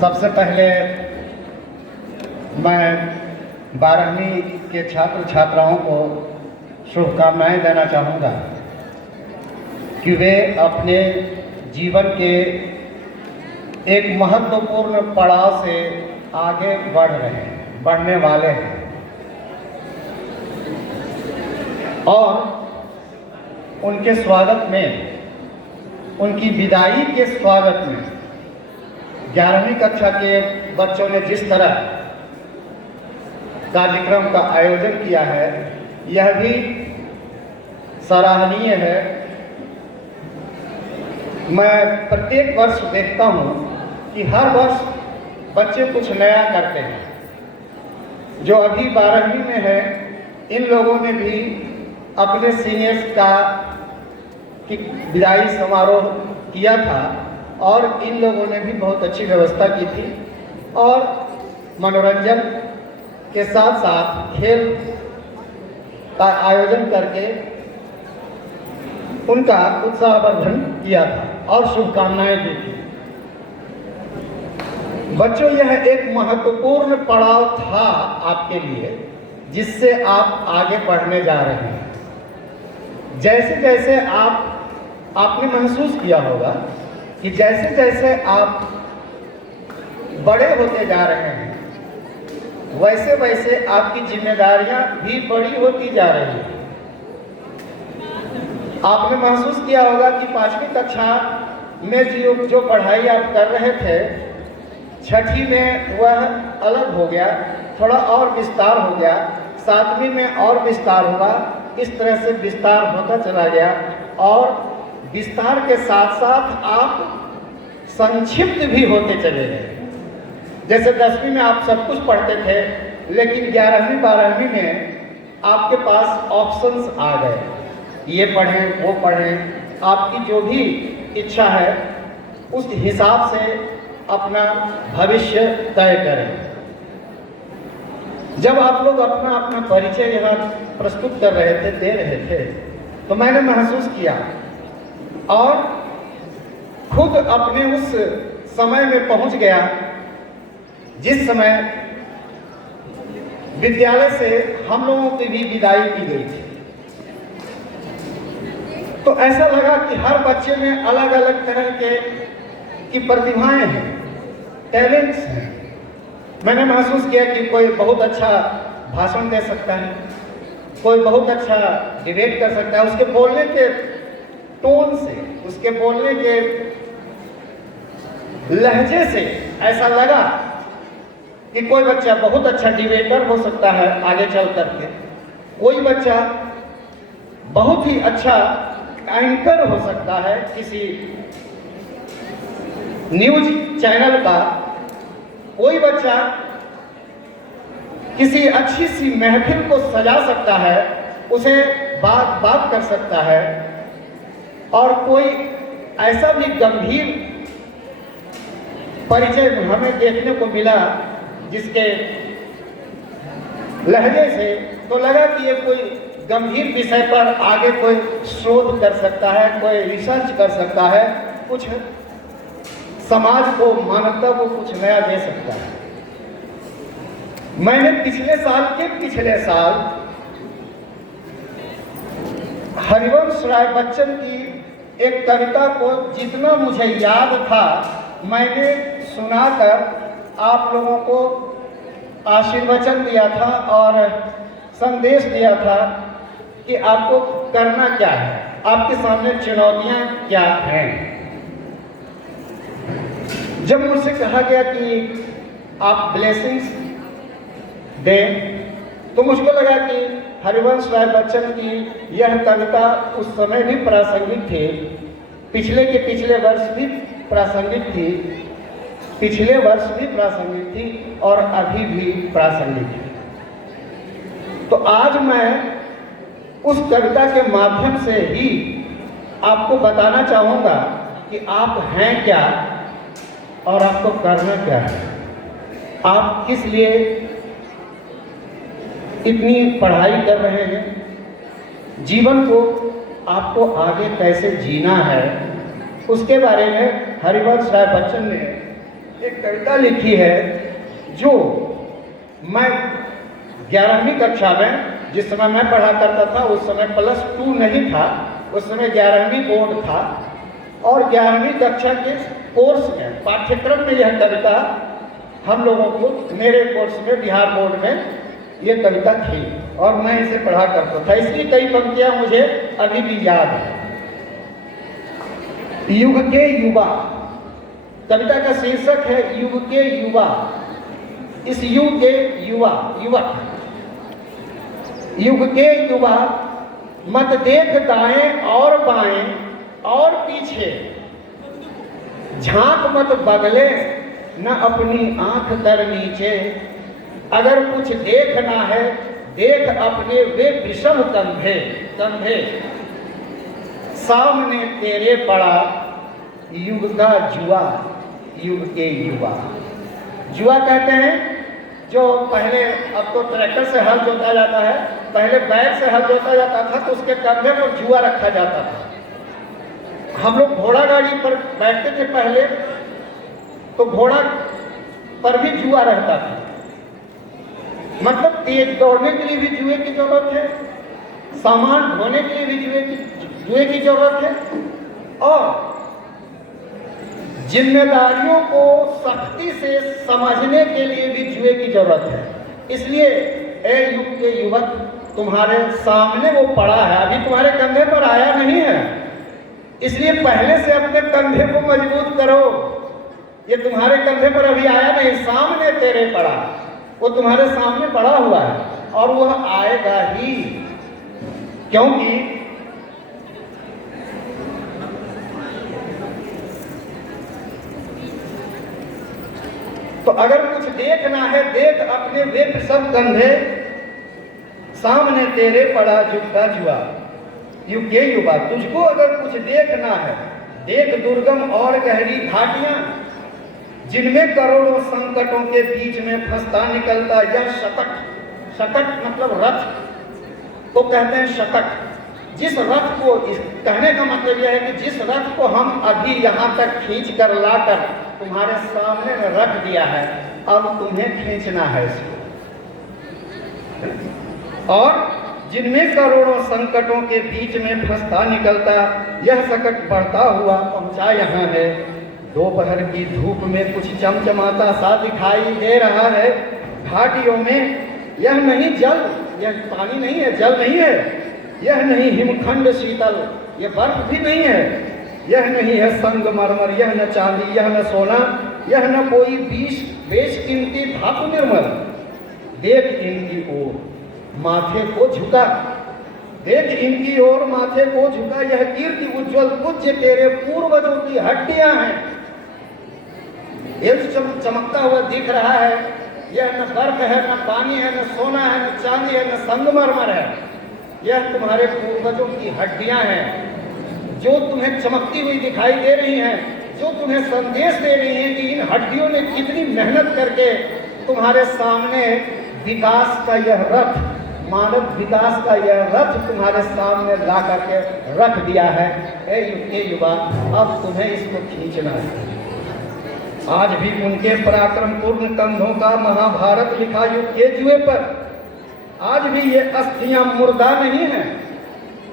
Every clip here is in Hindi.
सबसे पहले मैं 12वीं के छात्र छात्राओं को शुभकामनाएं देना चाहूँगा कि वे अपने जीवन के एक महत्वपूर्ण पड़ाव से आगे बढ़ने वाले हैं और उनके स्वागत में, उनकी विदाई के स्वागत में 11वीं कक्षा के बच्चों ने जिस तरह कार्यक्रम का आयोजन किया है, यह भी सराहनीय है। मैं प्रत्येक वर्ष देखता हूँ कि हर वर्ष बच्चे कुछ नया करते हैं। जो अभी 12वीं में है, इन लोगों ने भी अपने सीनियर्स का विदाई समारोह किया था और इन लोगों ने भी बहुत अच्छी व्यवस्था की थी और मनोरंजन के साथ साथ खेल का आयोजन करके उनका उत्साहवर्धन किया था और शुभकामनाएं दी थी। बच्चों, यह एक महत्वपूर्ण पड़ाव था आपके लिए, जिससे आप आगे बढ़ने जा रहे हैं। जैसे जैसे आपने महसूस किया होगा कि जैसे जैसे आप बड़े होते जा रहे हैं, वैसे वैसे आपकी जिम्मेदारियां भी बड़ी होती जा रही हैं। आपने महसूस किया होगा कि 5वीं कक्षा में जो पढ़ाई आप कर रहे थे, 6ठी में वह अलग हो गया, थोड़ा और विस्तार हो गया, 7वीं में और विस्तार हुआ, इस तरह से विस्तार होता चला गया और विस्तार के साथ साथ आप संक्षिप्त भी होते चले गए। जैसे 10वीं में आप सब कुछ पढ़ते थे, लेकिन 11वीं 12वीं में आपके पास ऑप्शंस आ गए, ये पढ़ें वो पढ़ें, आपकी जो भी इच्छा है उस हिसाब से अपना भविष्य तय करें। जब आप लोग अपना अपना परिचय यहाँ प्रस्तुत कर रहे थे, दे रहे थे, तो मैंने महसूस किया और खुद अपने उस समय में पहुंच गया जिस समय विद्यालय से हम लोगों की भी विदाई की गई थी। तो ऐसा लगा कि हर बच्चे में अलग अलग तरह की प्रतिभाएं हैं, टैलेंट्स हैं। मैंने महसूस किया कि कोई बहुत अच्छा भाषण दे सकता है, कोई बहुत अच्छा डिबेट कर सकता है। उसके बोलने के टोन से, उसके बोलने के लहजे से ऐसा लगा कि कोई बच्चा बहुत अच्छा डिबेटर हो सकता है आगे चल करके, कोई बच्चा बहुत ही अच्छा एंकर हो सकता है किसी न्यूज चैनल का, कोई बच्चा किसी अच्छी सी महफिल को सजा सकता है, उसे बात कर सकता है, और कोई ऐसा भी गंभीर परिचय हमें देखने को मिला जिसके लहजे से तो लगा कि ये कोई गंभीर विषय पर आगे कोई शोध कर सकता है, कोई रिसर्च कर सकता है, कुछ समाज को, मानवता को कुछ नया दे सकता है। मैंने पिछले साल हरिवंश राय बच्चन की एक कविता को जितना मुझे याद था मैंने सुनाकर आप लोगों को आशीर्वचन दिया था और संदेश दिया था कि आपको करना क्या है, आपके सामने चुनौतियां क्या हैं। जब मुझसे कहा गया कि आप ब्लेसिंग्स दें, तो मुझको लगा कि हरिवंश राय बच्चन की यह कविता उस समय भी प्रासंगिक थी, पिछले वर्ष भी प्रासंगिक थी, पिछले वर्ष भी प्रासंगिक थी और अभी भी प्रासंगिक है। तो आज मैं उस कविता के माध्यम से ही आपको बताना चाहूँगा कि आप हैं क्या और आपको करना क्या है, आप किस लिए इतनी पढ़ाई कर रहे हैं, जीवन को आपको आगे कैसे जीना है, उसके बारे में हरिवंश राय बच्चन ने एक कविता लिखी है जो मैं 11वीं कक्षा में, जिस समय मैं पढ़ा करता था उस समय +2 नहीं था, उस समय 11वीं बोर्ड था, और 11वीं कक्षा के कोर्स में, पाठ्यक्रम में यह कविता हम लोगों को, मेरे कोर्स में, बिहार बोर्ड में ये कविता थी और मैं इसे पढ़ा करता था। इसकी कई पंक्तियां मुझे अभी भी याद है। युग के युवा, कविता का शीर्षक है युग के युवा। इस युग के युवा, युवक, युग के युवा मत देख दाएं और बाएं और पीछे, झांक मत बगले न अपनी आंख कर नीचे, अगर कुछ देखना है देख अपने वे विषम कंधे कंधे, सामने तेरे पड़ा युग का जुआ, युग के युवा। जुआ कहते हैं जो पहले, अब तो ट्रैक्टर से हल जोता जाता है, पहले बैल से हल जोता जाता था तो उसके कंधे पर जुआ रखा जाता था। हम लोग घोड़ा गाड़ी पर बैठते थे पहले, तो घोड़ा पर भी जुआ रहता था। मतलब तेज दौड़ने के लिए भी जुए की जरूरत है, सामान ढोने के लिए भी जुए की जरूरत है, और जिम्मेदारियों को सख्ती से समझने के लिए भी जुए की जरूरत है। इसलिए ए युग के युवक, तुम्हारे सामने वो पड़ा है, अभी तुम्हारे कंधे पर आया नहीं है, इसलिए पहले से अपने कंधे को मजबूत करो। ये तुम्हारे कंधे पर अभी आया नहीं, सामने तेरे पड़ा, वो तुम्हारे सामने पड़ा हुआ है और वह आएगा ही, क्योंकि तो अगर कुछ देखना है देख अपने वे सब कंधे, सामने तेरे पड़ा झुकता जुआ। युग के युवा, तुझको अगर कुछ देखना है देख दुर्गम और गहरी घाटियां, जिनमें करोड़ों संकटों के बीच में फंसता निकलता यह शकट, शकट मतलब रथ को कहते हैं शकट। जिस रथ को, इस कहने का मतलब यह है कि जिस रथ को हम अभी यहाँ तक खींच कर लाकर तुम्हारे सामने में रख दिया है, अब तुम्हें खींचना है इसको। और जिनमें करोड़ों संकटों के बीच में फंसता निकलता यह सकट बढ़ता हुआ पहुंचा यहाँ है। दोपहर की धूप में कुछ चमचमाता सा दिखाई दे रहा है घाटियों में। यह नहीं जल, यह पानी नहीं है, जल नहीं है, यह नहीं हिमखंड शीतल, यह बर्फ भी नहीं है, यह नहीं है संगमरमर, यह न चांदी, यह न सोना, यह न कोई बेशकीमती धातु निर्मल। देख इनकी ओर माथे को झुका, देख इनकी ओर माथे को झुका, यह कीर्ति उज्जवल पूज्य तेरे पूर्वजों की हड्डियां हैं। यह चमकता हुआ दिख रहा है, यह न बर्फ है, न पानी है, न सोना है, न चांदी है, न संगमरमर है, यह तुम्हारे पूर्वजों की हड्डियां हैं जो तुम्हें चमकती हुई दिखाई दे रही हैं, जो तुम्हें संदेश दे रही हैं कि इन हड्डियों ने कितनी मेहनत करके तुम्हारे सामने विकास का यह रथ, मानव विकास का यह रथ तुम्हारे सामने ला करके रख दिया है। ए युवा, अब तुम्हें इसको खींचना है। आज भी उनके पराक्रमपूर्ण कंधों का महाभारत लिखा युग के जुए पर। आज भी ये अस्थियां मुर्दा नहीं हैं,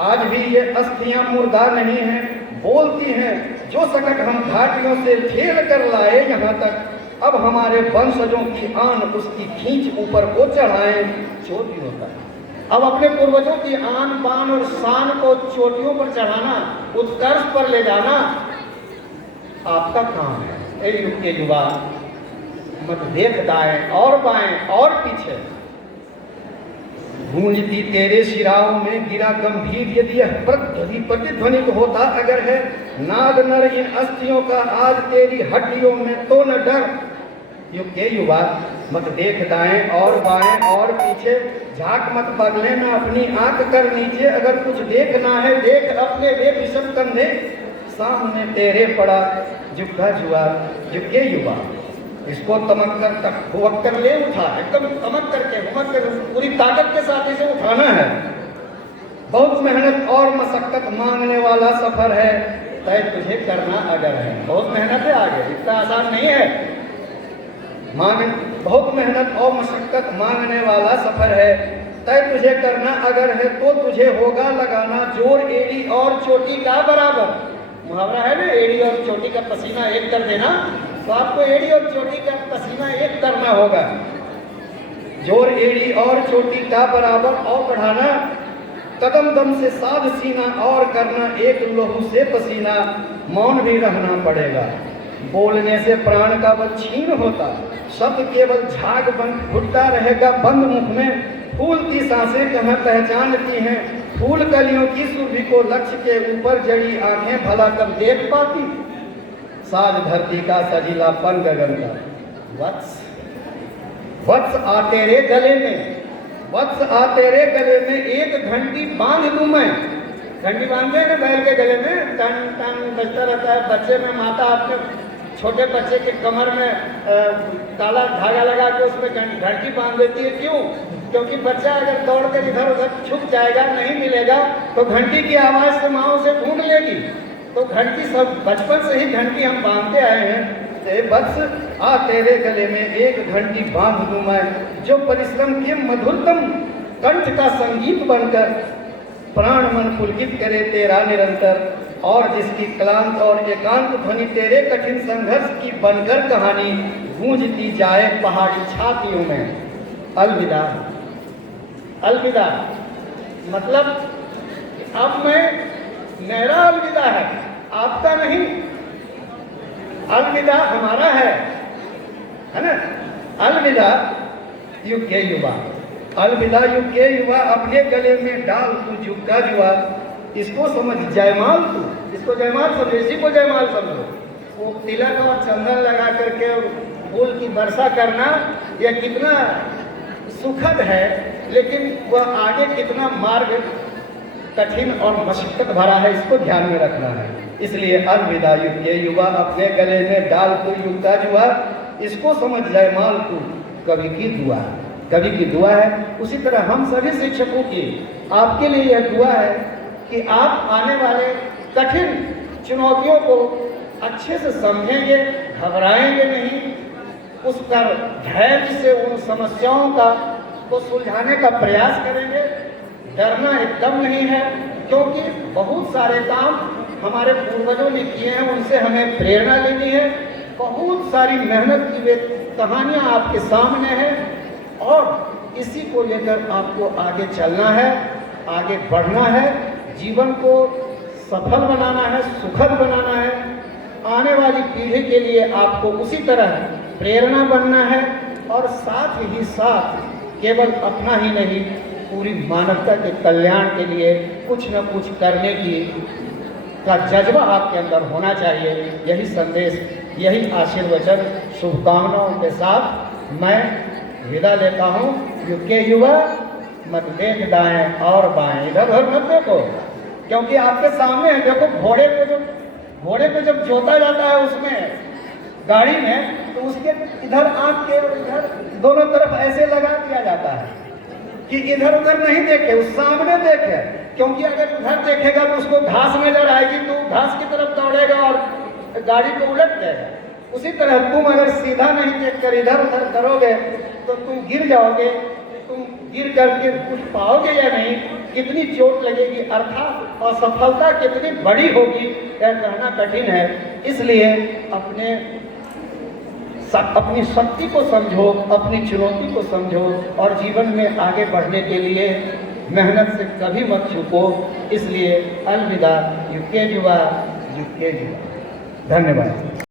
आज भी ये अस्थियां मुर्दा नहीं हैं, बोलती हैं जो सकट हम घाटियों से ठेल कर लाए यहाँ तक, अब हमारे वंशजों की आन उसकी खींच ऊपर को चढ़ाएं चोटियों तक। अब अपने पूर्वजों की आन बान और शान को चोटियों पर चढ़ाना, उत्कर्ष पर ले जाना आपका काम है। ए युग के युवा, मत देख दाएं और बाएं और पीछे, गूंजती तेरे शिराओं में गिरा गंभीर यदि यह प्रतिध्वनित होता अगर है नाग नर इन अस्थियों का आज तेरी हड्डियों में तो न डर। युग के युवा, मत देख दाएं और बाएं और पीछे, झांक मत बगले में अपनी आंख कर नीचे, अगर कुछ देखना है देख अपने वे विषम कंधे, सामने तेरे पड़ा झुका जुआ। युग के युवा, इसको तमक कर तक हुवक कर ले उठा, एकदम तमक करके हुमक कर पूरी ताकत के साथ इसे उठाना है। बहुत मेहनत और मशक्कत मांगने वाला सफर है, तय तुझे करना अगर है। बहुत मेहनत है आगे, इतना आसान नहीं है। बहुत मेहनत और मशक्कत मांगने वाला सफर है। तय तुझे करना अगर है तो तुझे होगा लगाना जोर एड़ी और चोटी का बराबर। मुहावरा है ना, एड़ी और चोटी का पसीना एक कर देना, तो आपको एड़ी और चोटी का पसीना एक करना होगा। जोर एड़ी और चोटी का बराबर और बढ़ाना, कदम दम से साध सीना और करना एक लहू से पसीना। मौन भी रहना पड़ेगा, बोलने से प्राण का बल छीन होता, शब्द केवल झाग बंद घुटता रहेगा बंद मुख में। फूलती सांसें कहाँ पहचानती हैं, फूल कलियों की सुरभि को लक्ष्य के ऊपर जड़ी आंखें भला कब देख पाती। साज धरती का सजीलापन गगन का, वत्स वत्स आ तेरे गले में, वत्स आ तेरे गले में एक घंटी बांध दूं मैं। घंटी बांधते हैं ना बैल के गले में, टन टन बजता रहता है। बच्चे में माता अपने छोटे बच्चे के कमर में काला धागा लगा के उसमें घंटी बांध देती है। क्यों? क्योंकि बच्चा अगर दौड़कर इधर उधर छुप जाएगा, नहीं मिलेगा, तो घंटी की आवाज़ से माँ उसे ढूंढ लेगी। तो घंटी सब बचपन से ही घंटी हम बांधते आए हैं। बस आ तेरे गले में एक घंटी बांध दूं मैं, जो परिश्रम के मधुरतम कंठ का संगीत बनकर प्राण मन पुलकित करे तेरा निरंतर। और जिसकी क्लांत और एकांत ध्वनि तेरे कठिन संघर्ष की बनकर कहानी गूंजती जाए पहाड़ी छातियों में। अलविदा। अलविदा मतलब अब मैं, मेरा अलविदा है, आपका नहीं। अलविदा हमारा है ना। अलविदा युग के युवा, अलविदा युग के युवा, अपने गले में डाल तू झुका जुआ। इसको समझ जयमाल तू, इसको जयमाल समझो, इसी को जयमाल समझो। वो तिलक और चंदन लगा करके फूल की वर्षा करना यह कितना सुखद है, लेकिन वह आगे कितना मार्ग कठिन और मशक्कत भरा है, इसको ध्यान में रखना है। इसलिए अलविदा युग के युवा, अपने गले में डाल तू युग का जुआ। इसको समझ जयमाल तू, कवि की दुआ, कवि की दुआ है। उसी तरह हम सभी शिक्षकों की आपके लिए यह दुआ है कि आप आने वाले कठिन चुनौतियों को अच्छे से समझेंगे, घबराएंगे नहीं, उस पर धैर्य से उन समस्याओं का को सुलझाने का प्रयास करेंगे। डरना एकदम नहीं है, क्योंकि बहुत सारे काम हमारे पूर्वजों ने किए हैं, उनसे हमें प्रेरणा लेनी है। बहुत सारी मेहनत की वे कहानियाँ आपके सामने हैं और इसी को लेकर आपको आगे चलना है, आगे बढ़ना है, जीवन को सफल बनाना है, सुखद बनाना है। आने वाली पीढ़ी के लिए आपको उसी तरह प्रेरणा बनना है और साथ ही साथ केवल अपना ही नहीं, पूरी मानवता के कल्याण के लिए कुछ न कुछ करने की का जज्बा आपके अंदर होना चाहिए। यही संदेश, यही आशीर्वचन, शुभकामनाओं के साथ मैं विदा लेता हूँ। युग के युवा, मत देख दाएं और बाएं, इधर उधर मत देखो, क्योंकि आपके सामने है। देखो घोड़े को जब जोता जाता है उसमें गाड़ी में, तो उसके इधर आंख के और इधर दोनों तरफ ऐसे लगा दिया जाता है कि इधर उधर नहीं देखे, उस सामने देखे। क्योंकि अगर उधर देखेगा तो उसको घास नजर आएगी, तो घास की तरफ दौड़ेगा और गाड़ी को उलट देगा। उसी तरह तुम अगर सीधा नहीं देखकर इधर उधर करोगे तो तुम गिर जाओगे। तुम गिर करके कुछ पाओगे या नहीं, कितनी चोट लगेगी, अर्थात असफलता कितनी बड़ी होगी, यह कहना कठिन है। इसलिए अपनी शक्ति को समझो, अपनी चुनौती को समझो और जीवन में आगे बढ़ने के लिए मेहनत से कभी मत चूको। इसलिए अलविदा युग के युवा, युग के युवा। धन्यवाद।